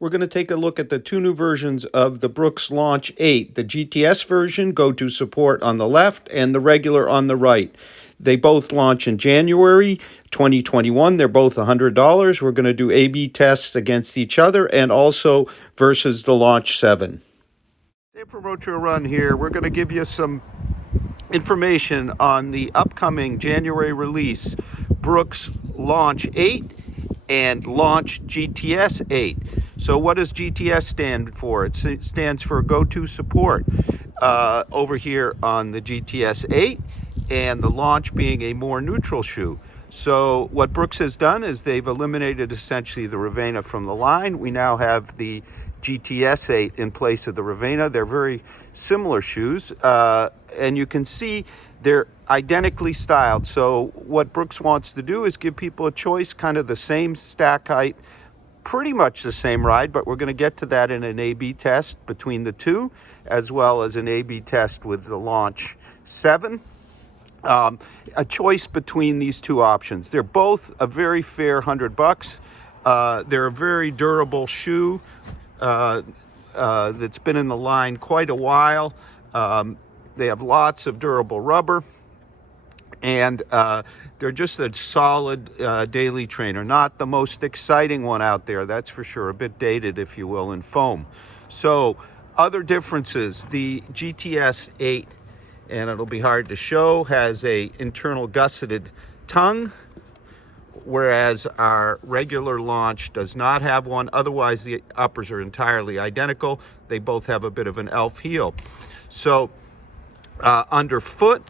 we're going to take a look at the two new versions of the Brooks Launch 8, the GTS version, go to support on the left, and the regular on the right. They both launch in January 2021. They're both $100. We're going to do A/B tests against each other and also versus the Launch 7. Today from RoadTrailRun here, we're going to give you some information on the upcoming January release, Brooks Launch 8 and Launch GTS 8. So what does GTS stand for? It stands for Go-To Support over here on the GTS 8, and the Launch being a more neutral shoe. So what Brooks has done is they've eliminated essentially the Ravenna from the line. We now have the GTS 8 in place of the Ravenna. They're very similar shoes, and you can see they're identically styled. So what Brooks wants to do is give people a choice, kind of the same stack height, pretty much the same ride, but we're going to get to that in an A/B test between the two, as well as an A/B test with the Launch 7. A choice between these two options. They're both a very fair $100. They're a very durable shoe that's been in the line quite a while. They have lots of durable rubber, and they're just a solid daily trainer. Not the most exciting one out there, that's for sure. A bit dated, if you will, in foam. So other differences, the GTS 8, and it'll be hard to show, has a internal gusseted tongue, whereas our regular Launch does not have one. Otherwise, the uppers are entirely identical. They both have a bit of an elf heel. So underfoot,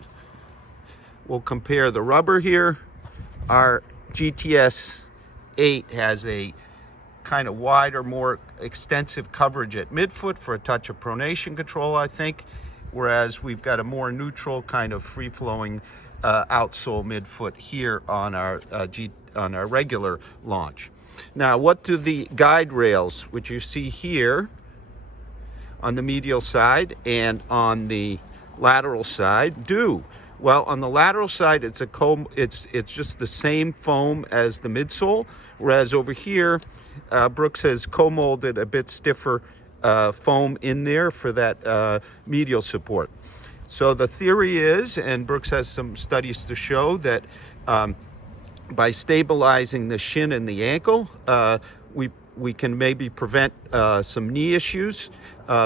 we'll compare the rubber here. Our GTS 8 has a kind of wider, more extensive coverage at midfoot for a touch of pronation control, I think, whereas we've got a more neutral kind of free-flowing outsole midfoot here on our regular Launch. Now, what do the guide rails, which you see here on the medial side and on the lateral side, do? Well, on the lateral side, it's just the same foam as the midsole, whereas over here, Brooks has co-molded a bit stiffer foam in there for that medial support. So the theory is, and Brooks has some studies to show, that by stabilizing the shin and the ankle, we can maybe prevent some knee issues.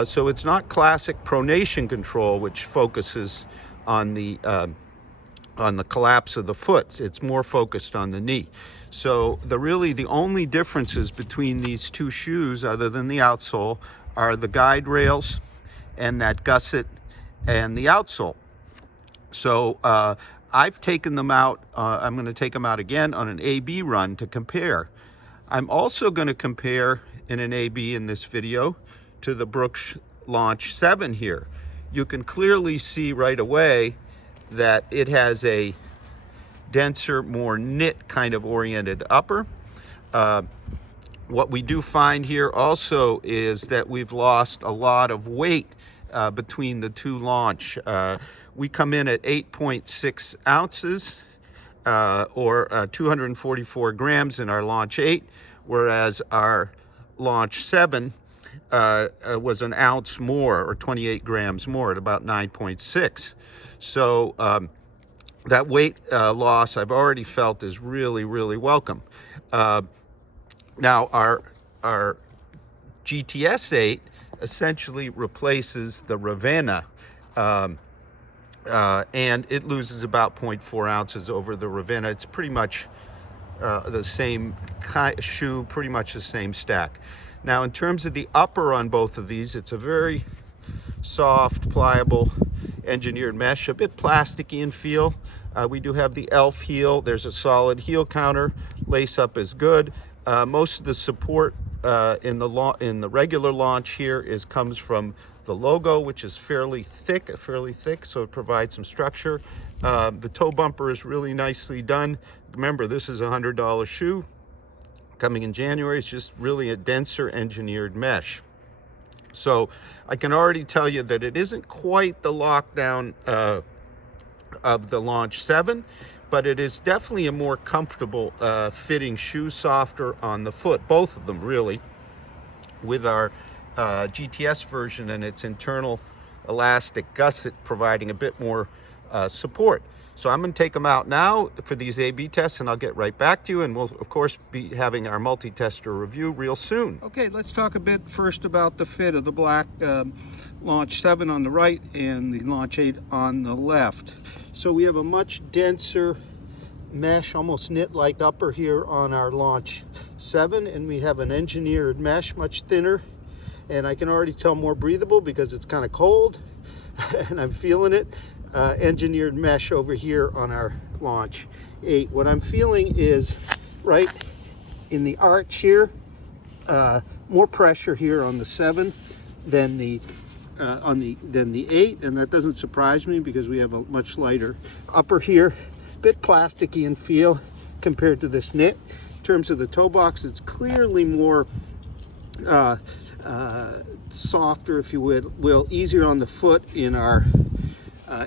So it's not classic pronation control, which focuses on the collapse of the foot. It's more focused on the knee. So the only differences between these two shoes, other than the outsole, are the guide rails and that gusset and the outsole. So I've taken them out. I'm going to take them out again on an A/B run to compare. I'm also going to compare in an A/B in this video to the Brooks Launch 7 here. You can clearly see right away that it has a denser, more knit kind of oriented upper. What we do find here also is that we've lost a lot of weight between the two Launch. We come in at 8.6 ounces or 244 grams in our Launch 8, whereas our Launch 7 was an ounce more, or 28 grams more, at about 9.6. So that weight loss I've already felt is really, really welcome. Now our GTS 8 essentially replaces the Ravenna, and it loses about 0.4 ounces over the Ravenna. It's pretty much the same shoe, pretty much the same stack. Now, in terms of the upper on both of these, it's a very soft, pliable, engineered mesh, a bit plasticky in feel. We do have the elf heel. There's a solid heel counter. Lace up is good. Most of the support in the regular Launch here comes from the logo, which is fairly thick, so it provides some structure. The toe bumper is really nicely done. Remember, this is a $100 shoe coming in January. It's just really a denser engineered mesh. So I can already tell you that it isn't quite the lockdown of the Launch 7, but it is definitely a more comfortable fitting shoe, softer on the foot, both of them really. with our GTS version and its internal elastic gusset providing a bit more support. So I'm going to take them out now for these A/B tests, and I'll get right back to you, and we'll of course be having our multi-tester review real soon. Okay, let's talk a bit first about the fit of the black Launch 7 on the right and the Launch 8 on the left. So we have a much denser mesh, almost knit-like upper here on our Launch 7, and we have an engineered mesh, much thinner, and I can already tell more breathable because it's kind of cold and I'm feeling it. Engineered mesh over here on our Launch 8. What I'm feeling is right in the arch here, more pressure here on the 7 than the 8, and that doesn't surprise me because we have a much lighter upper here. Bit plasticky in feel compared to this knit. In terms of the toe box, it's clearly more softer, if you will, easier on the foot in our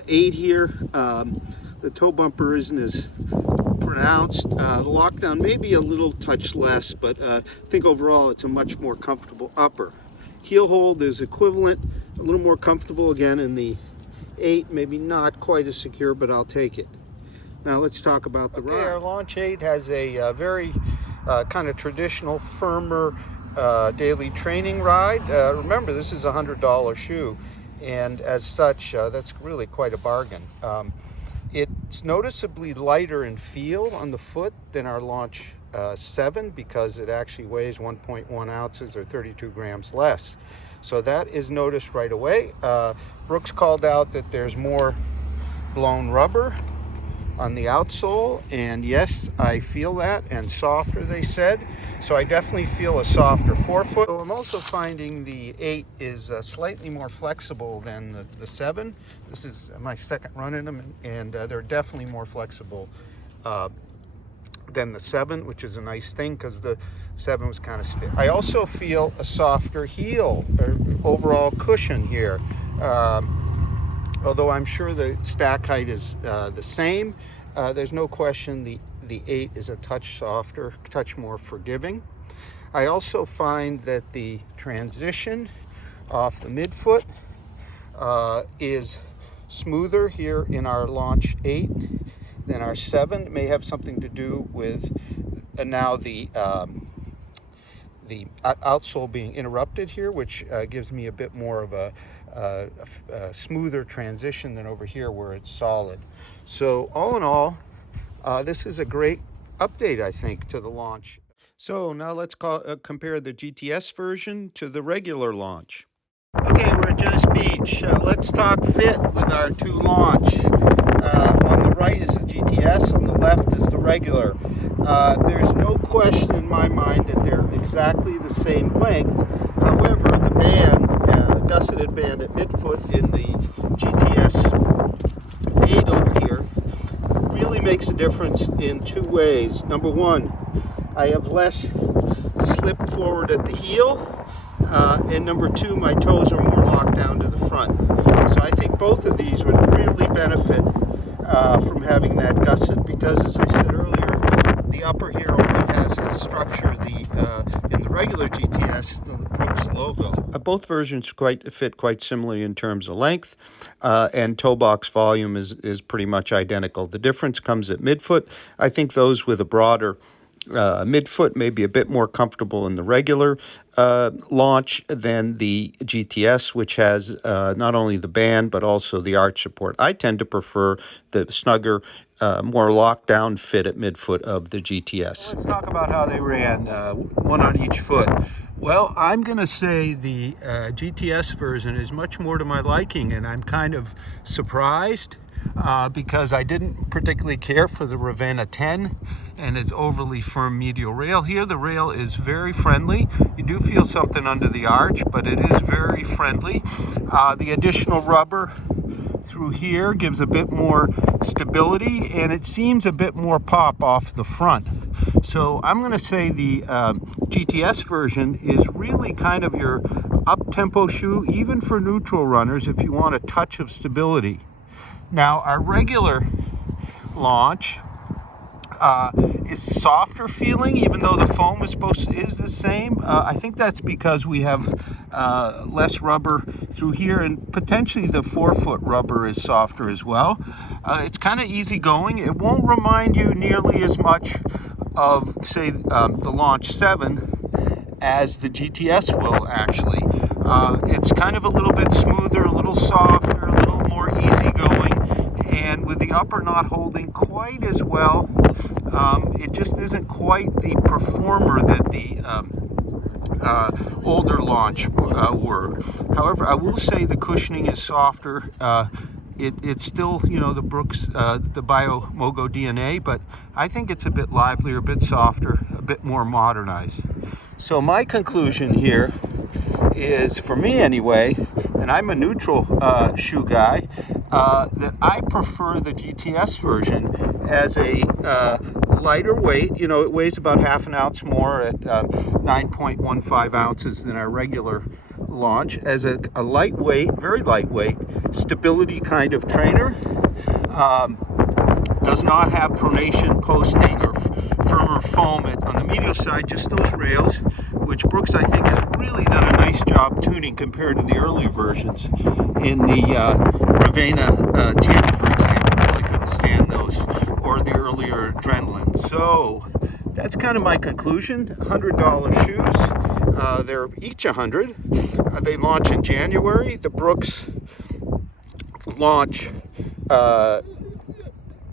8 here. The toe bumper isn't as pronounced. The lockdown may be a little touch less, but I think overall it's a much more comfortable upper. Heel hold is equivalent, a little more comfortable again in the 8, maybe not quite as secure, but I'll take it. Now let's talk about the ride. Our Launch 8 has a very kind of traditional, firmer daily training ride. Remember, this is a $100 shoe, and as such, that's really quite a bargain. It's noticeably lighter in feel on the foot than our Launch 7 because it actually weighs 1.1 ounces or 32 grams less. So that is noticed right away. Brooks called out that there's more blown rubber on the outsole, and yes, I feel that, and softer, they said. So I definitely feel a softer forefoot. So I'm also finding the 8 is slightly more flexible than the 7. This is my second run in them, and they're definitely more flexible than the 7, which is a nice thing because the 7 was kind of stiff. I also feel a softer heel or overall cushion here. Although I'm sure the stack height is the same, there's no question the 8 is a touch softer, touch more forgiving. I also find that the transition off the midfoot is smoother here in our Launch 8 than our 7. It may have something to do with now the outsole being interrupted here, which gives me a bit more of a smoother transition than over here where it's solid. So all in all, this is a great update, I think, to the Launch. So now let's compare the GTS version to the regular Launch. Okay, we're at Venice Beach. Let's talk fit with our two Launch. On the right is the GTS, on the left is the regular. There's no question in my mind that they're exactly the same length. However, the band, gusseted band at midfoot in the GTS 8 over here really makes a difference in two ways. Number one, I have less slip forward at the heel, and number two, my toes are more locked down to the front. So I think both of these would really benefit from having that gusset because, as I said earlier, the upper here only has a structure in the regular GTS, the Brooks logo. Both versions fit quite similarly in terms of length, and toe box volume is pretty much identical. The difference comes at midfoot. I think those with a broader midfoot may be a bit more comfortable in the regular Launch than the GTS, which has not only the band but also the arch support. I tend to prefer the snugger, more lockdown fit at midfoot of the GTS. Let's talk about how they ran, one on each foot. Well, I'm going to say the GTS version is much more to my liking, and I'm kind of surprised because I didn't particularly care for the Ravenna 10 and its overly firm medial rail. Here the rail is very friendly. You do feel something under the arch, but it is very friendly. The additional rubber through here gives a bit more stability, and it seems a bit more pop off the front. So I'm going to say the GTS version is really kind of your up-tempo shoe, even for neutral runners if you want a touch of stability. Now, our regular Launch is softer feeling, even though the foam is the same. I think that's because we have less rubber through here, and potentially the forefoot rubber is softer as well. It's kind of easy going. It won't remind you nearly as much of, say, the Launch 7 as the GTS will actually. It's kind of a little bit smoother, a little softer, a little more easygoing, and with the upper not holding quite as well, it just isn't quite the performer that the older Launch were. However, I will say the cushioning is softer. It's still, you know, the Brooks, the Bio-Mogo DNA, but I think it's a bit livelier, a bit softer, a bit more modernized. So my conclusion here is, for me anyway, and I'm a neutral shoe guy, that I prefer the GTS version as a lighter weight. You know, it weighs about half an ounce more at 9.15 ounces than our regular Launch, as a lightweight, very lightweight, stability kind of trainer. Does not have pronation posting or firmer foam on the medial side, just those rails, which Brooks, I think, has really done a nice job tuning compared to the earlier versions. In the Ravenna 10, for example, really couldn't stand those, or the earlier Adrenaline. So that's kind of my conclusion. $100 shoes. They're each 100. They launch in January. The Brooks launch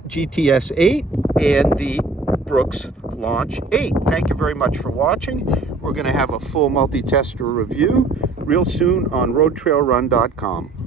GTS 8 and the Brooks Launch 8. Thank you very much for watching. We're going to have a full multi-tester review real soon on RoadTrailRun.com.